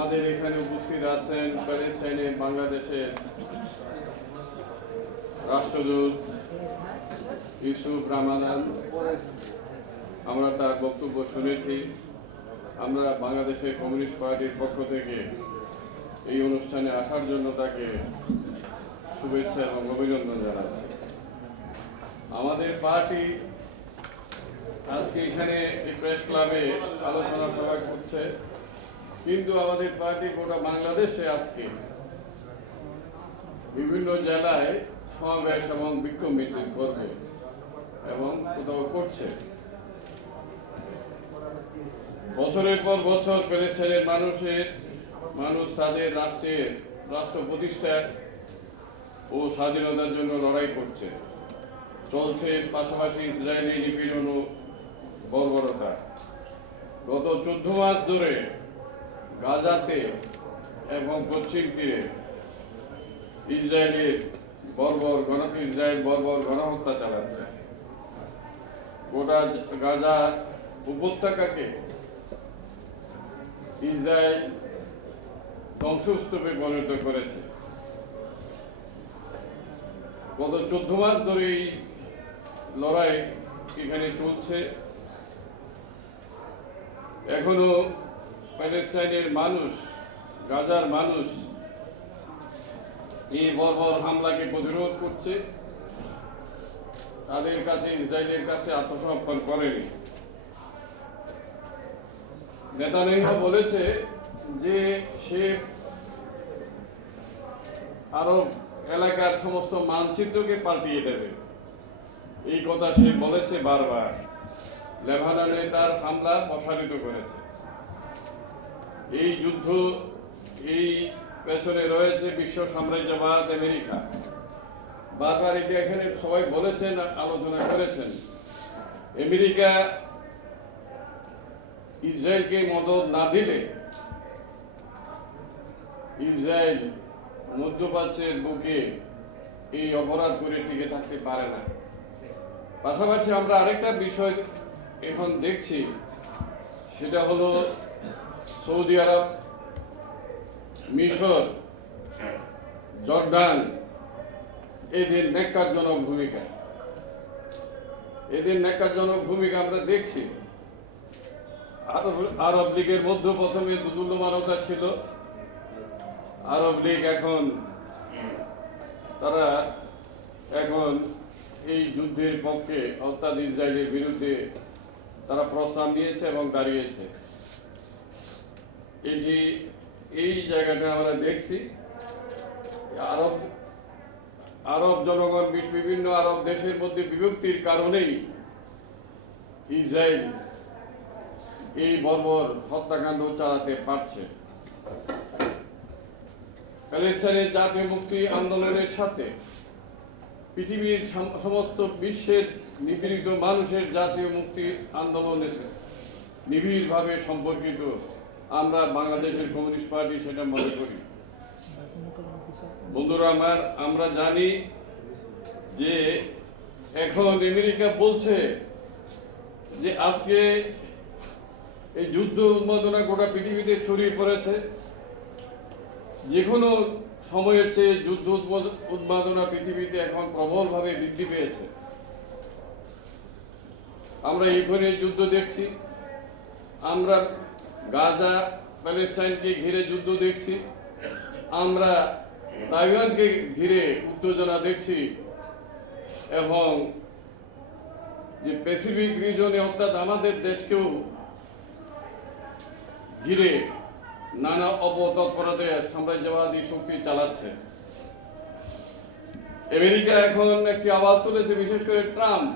আমাদের এখানে উপস্থিত আছেন প্যালেস্টাইনে বাংলাদেশের রাষ্ট্রদূত ইউসুফ রামাদান। আমরা তার বক্তব্য শুনেছি। আমরা বাংলাদেশের কমিউনিস্ট পার্টির পক্ষ থেকে এই অনুষ্ঠানে আসার জন্য তাকে শুভেচ্ছা এবং অভিনন্দন জানাচ্ছি। আমাদের পার্টি আজকে এখানে এই প্রেস ক্লাবে আলোচনা সভা করছে। কিন্তু আমাদের পার্টি গোটা বাংলাদেশে আজকে বিভিন্ন জেলায় সমাবেশ এবং বিক্ষোভ মিছিল করবে এবং কোথাও করছে। বছরের পর বছর প্যালেস্টাইনের মানুষের, মানুষ তাদের রাষ্ট্রের রাষ্ট্র প্রতিষ্ঠা ও স্বাধীনতার জন্য লড়াই করছে। চলছে পাশাপাশি ইসরায়েলি নিপীড়ন ও বর্বরতা। গত চোদ্দ মাস ধরে গাজাতে এবং পশ্চিম তীরে ইসরায়েলের বর্বর গণ ইসরায়েল বর্বর গণহত্যা চালাচ্ছে। গোটা গাজা উপত্যকাকে ইসরায়েল ধ্বংসস্তূপে পরিণত করেছে। গত চোদ্দ মাস ধরে এই লড়াই এখানে চলছে। এখনও প্যালেস্টাইনের মানুষ, গাজার মানুষ এই বর্বর হামলাকে প্রতিরোধ করছে, তাদের কাছে, ইসরায়েলের কাছে আত্মসমর্পণ করেনি। নেতানিয়াহু বলেছে যে সে আরব এলাকার সমস্ত মানচিত্রকে পাল্টিয়ে দেবে। এই কথা সে বলেছে বারবার। লেবাননে তার হামলা প্রসারিত করেছে। এই যুদ্ধ এই পেছনে রয়েছে বিশ্ব সাম্রাজ্যবাদ আমেরিকা। বারবার এটা এখানে সবাই বলেছেন, আলোচনা করেছেন। আমেরিকা ইসরায়েলকে মদত না দিলে ইসরায়েল মধ্যপ্রাচ্যের বুকে এই অপরাধ করে টিকে থাকতে পারে না। পাশাপাশি আমরা আরেকটা বিষয় এখন দেখছি, সেটা হলো সৌদি আরব, মিশর, জর্ডান, এদের ন্যাক্কারজনক ভূমিকা। এদের ন্যাক্কারজনক ভূমিকা আমরা দেখছি। আরব লীগের মধ্যে প্রথমে দুদুল্যমানতা ছিল। আরব লীগ এখন, তারা এখন এই যুদ্ধের পক্ষে অর্থাৎ ইসরায়েলের বিরুদ্ধে তারা প্রস্তাব নিয়েছে এবং দাঁড়িয়েছে। এই যে, এই জায়গাটা আমরা দেখছি, আরব আরব জনগণ বিভিন্ন আরব দেশের মধ্যে বিভক্তির কারণেই ইসরায়েল এই বর্বর হত্যাকাণ্ড চালাতে পারছে। প্যালেস্টাইনের জাতীয় মুক্তি আন্দোলনের সাথে পৃথিবীর সমস্ত বিশ্বের নিপীড়িত মানুষের জাতীয় মুক্তি আন্দোলনের নিবিড়ভাবে সম্পর্কিত আমরা বাংলাদেশের কমিউনিস্ট পার্টি সেটা মনে করি। বন্ধুরা আমার, আমরা জানি যে এখন আমেরিকা বলছে যে আজকে এই যুদ্ধ উন্মাদনা গোটা পৃথিবীতে ছড়িয়ে পড়েছে। যে কোনো সময়ের চেয়ে যুদ্ধ উন্মাদনা পৃথিবীতে এখন প্রবলভাবে বৃদ্ধি পেয়েছে। আমরা ইউক্রেনের যুদ্ধ দেখছি। আমরা গাজা, প্যালেস্টাইনকে ঘিরে যুদ্ধ দেখছি। আমরা তাইওয়ানকে ঘিরে উত্তেজনা দেখছি এবং যে প্যাসিফিক রিজনে অর্থাৎ আমাদের দেশকেও ঘিরে নানা অপতৎপরতে সাম্রাজ্যবাদী শক্তি চালাচ্ছে। আমেরিকা এখন একটি আওয়াজ তুলেছে, বিশেষ করে ট্রাম্প।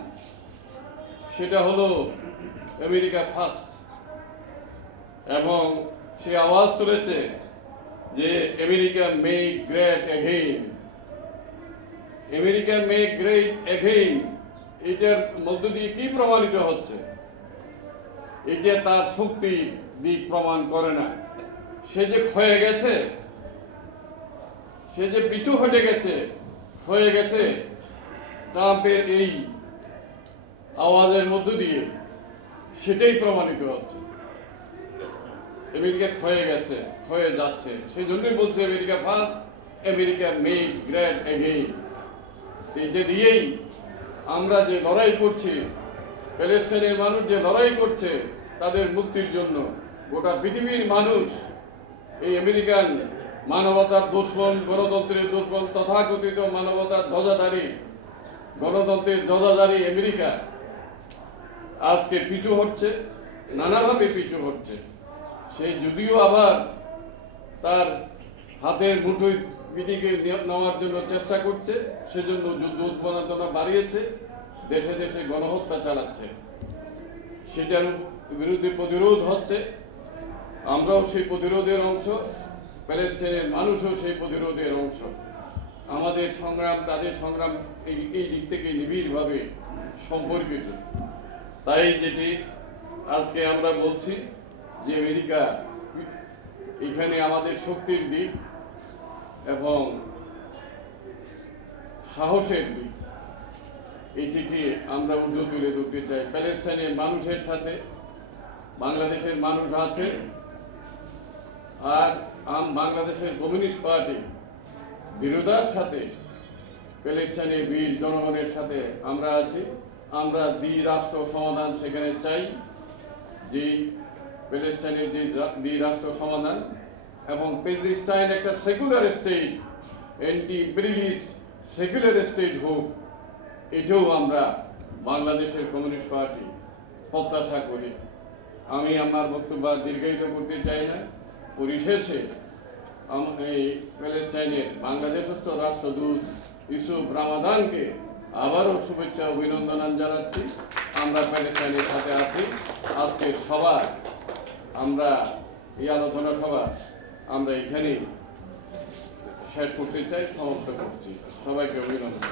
সেটা হলো আমেরিকা ফার্স্ট। এবং সে আওয়াজ তুলেছে যে America make great again. America make great again, এটার মধ্য দিয়ে কি প্রমাণিত হচ্ছে? এটা তার শক্তি দিক প্রমাণ করে না। সে যে ক্ষয়ে গেছে, সে যে পিছু হটে গেছে হয়ে গেছে ট্রাম্পের এই আওয়াজের মধ্য দিয়ে, সেটাই প্রমাণিত হচ্ছে। আমেরিকা ক্ষয়ে গেছে, ক্ষয়ে যাচ্ছে। সেই জন্যই বলছে America first, America make great again. এইটা দিয়েই আমরা যে লড়াই করছি, প্যালেস্টাইনের মানুষ যে লড়াই করছে, তাদের মুক্তির জন্য গোটা পৃথিবীর মানুষ এই আমেরিকান মানবতার দুশ্মন, গণতন্ত্রের দুশ্মন, তথাকথিত মানবতার ধ্বজাধারী, গণতন্ত্রের ধ্বজাধারী আমেরিকা আজকে পিছু হচ্ছে নানাভাবে পিছু হচ্ছে সেই যদিও আবার তার হাতের মুঠোয় পিটিকে নেওয়ার জন্য চেষ্টা করছে, সেজন্য যুদ্ধ উৎপাদনা বাড়িয়েছে, দেশে দেশে গণহত্যা চালাচ্ছে। সেটার বিরুদ্ধে প্রতিরোধ হচ্ছে, আমরাও সেই প্রতিরোধের অংশ, প্যালেস্টাইনের মানুষও সেই প্রতিরোধের অংশ। আমাদের সংগ্রাম, তাদের সংগ্রাম এই দিক থেকে নিবিড়ভাবে সম্পর্কিত। তাই যেটি আজকে আমরা বলছি যে আমেরিকা এখানে আমাদের শক্তির দিক এবং সাহসের দিক এটিকে আমরা উদ্যোগ তুলে ধরতে চাই। প্যালেস্টাইনের মানুষের সাথে বাংলাদেশের মানুষ আছে আর আম বাংলাদেশের কমিউনিস্ট পার্টি বিরোধার সাথে প্যালেস্টাইনের বীর জনগণের সাথে আমরা আছি। আমরা দ্বি রাষ্ট্র সমাধান সেখানে চাই। যে প্যালেস্টাইনের দ্বি রাষ্ট্র সমাধান এবং প্যালেস্টাইন একটা secular state anti imperialist secular state হোক, এটাও আমরা বাংলাদেশের কমিউনিস্ট পার্টি প্রত্যাশা করি। আমি আমার বক্তব্য দীর্ঘায়িত করতে চাই না। পরিশেষে এই প্যালেস্টাইনের বাংলাদেশস্থ রাষ্ট্রদূত ইউসুফ রামাদানকে আবারও শুভেচ্ছা, অভিনন্দন জানাচ্ছি। আমরা প্যালেস্টাইনের সাথে আছি। আজকে সভা আমরা এই আলোচনা সভা আমরা এখানে শেষ করতে চাই সমাপ্ত করছি। সবাইকে অভিনন্দন।